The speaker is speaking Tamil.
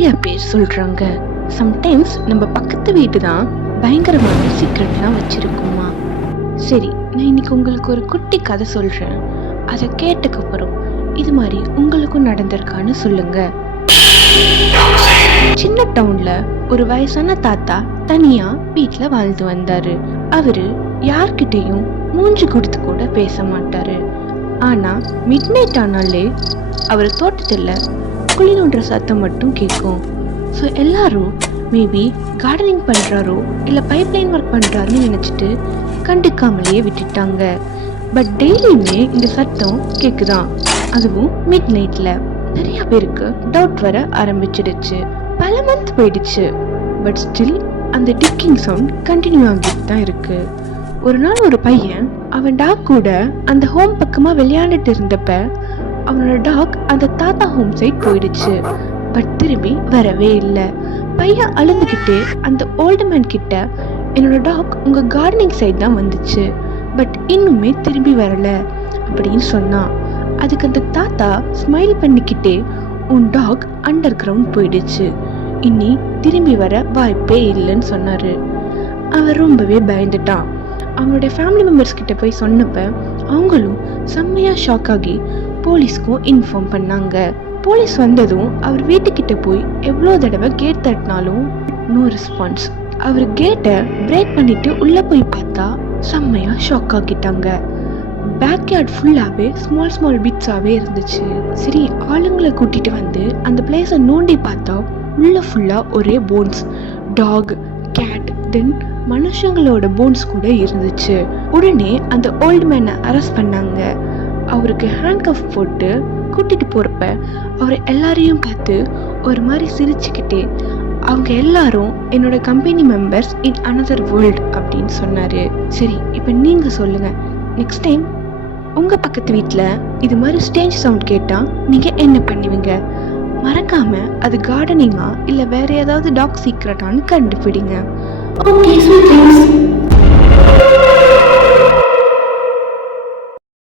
நிறைய பேர் சொல்றாங்க சம்டைம்ஸ் நம்ம பக்கத்து வீட்டு தான் பயங்கரமான சீக்ரெட்லாம் வச்சிருக்குமா. சரி, நான் இன்னைக்கு உங்களுக்கு ஒரு குட்டி கதை சொல்றேன். அதை கேட்டக்கப்புறம் இது மாதிரி உங்களுக்கும் நடந்திருக்கான்னு சொல்லுங்க. சின்ன டவுன்ல ஒரு வயசான தாத்தா தனியா வீட்டுல வாழ்ந்து வந்தாரு. அவரு யார்கிட்டயும் மூஞ்சி கொடுத்து கூட பேச மாட்டாரு. ஆனா மிட் நைட் ஆனாலே அவர் தோட்டத்துல குழி நோண்டுற சத்தம் மட்டும் கேட்கும். ஸோ எல்லாரும் மேபி கார்டனிங் பண்றாரோ இல்ல பைப்லைன் ஒர்க் பண்றாருன்னு நினைச்சிட்டு கண்டுக்காமலேயே விட்டுட்டாங்க. பட் டெய்லியுமே இந்த சத்தம் கேக்குதான், அதுவும் மிட் நைட்ல. நிறைய பேருக்கு டவுட் வர ஆரம்பிச்சிடுச்சு. பல மந்த் போயிடுச்சு, பட் ஸ்டில் அந்த டிக்கிங் சவுண்ட் கண்டினியூ ஆகிட்டு தான் இருக்கு. ஒரு நாள் ஒரு பையன் அவன் டாக் கூட அந்த ஹோம் பக்கமா விளையாண்டுட்டு இருந்தப்ப அவனோட டாக் அந்த தாத்தா ஹோம் சைட் போயிடுச்சு. பட் திரும்பி வரவே இல்லை. பையன் அழுந்துகிட்டு அந்த ஓல்டு மேன் கிட்ட, என்னோட டாக் உங்க கார்டனிங் சைட் தான் வந்துச்சு, பட் இன்னுமே திரும்பி வரல அப்படின்னு சொன்னான். அதுக்கு அந்த தாத்தா ஸ்மைல் பண்ணிக்கிட்டே, உன் டாக் அண்டர் கிரவுண்ட் போயிடுச்சு, இனி திரும்பி வர வாய்ப்பே இல்லைன்னு சொன்னாரு. அவன் ரொம்பவே பயந்துட்டான். அவனுடைய ஃபேமிலி மெம்பர்ஸ் கிட்ட போய் சொன்னப்ப அவங்களும் செம்மையா ஷாக் ஆகி போலீஸ்க்கும் இன்ஃபார்ம் பண்ணாங்க. போலீஸ் வந்ததும் அவர் வீட்டுக்கிட்ட போய் எவ்வளோ தடவை கேட் தட்டினாலும் நோ ரெஸ்பான்ஸ். அவர் கேட்டை பிரேக் பண்ணிட்டு உள்ள போய் பார்த்தா செம்மையா ஷாக் ஆகிட்டாங்க. பேக்யார்ட் ஃபுல்லாவே ஸ்மால் ஸ்மால் பிட்ஸாவே இருந்துச்சு. சரி, ஆளுங்களை கூட்டிட்டு வந்து அந்த பிளேஸை நோண்டி பார்த்தா உள்ள ஃபுல்லா ஒரே போன்ஸ், டாக், கேட், தென் மனுஷங்களோட போன்ஸ் கூட இருந்துச்சு. உடனே அந்த ஓல்டு மேனை அரெஸ்ட் பண்ணாங்க. அவருக்கு ஹேண்ட் கஃப் போட்டு கூட்டிட்டு போறப்ப அவர் எல்லாரையும் பார்த்து ஒரு மாதிரி சிரிச்சுக்கிட்டே, அவங்க எல்லாரும் என்னோட company members in another world அப்படின்னு சொன்னாரு. சரி, இப்போ நீங்க சொல்லுங்க, நெக்ஸ்ட் டைம் உங்க பக்கத்து வீட்டுல இது மாதிரி ஸ்டேஞ்ச் சவுண்ட் கேட்டா நீங்க என்ன பண்ணுவீங்க? மறக்காம அது கார்டனிங்கா இல்ல வேற ஏதாவது டாக் சீக்ரெட்டான்னு கண்டுபிடிங்க. Okay, sweet things.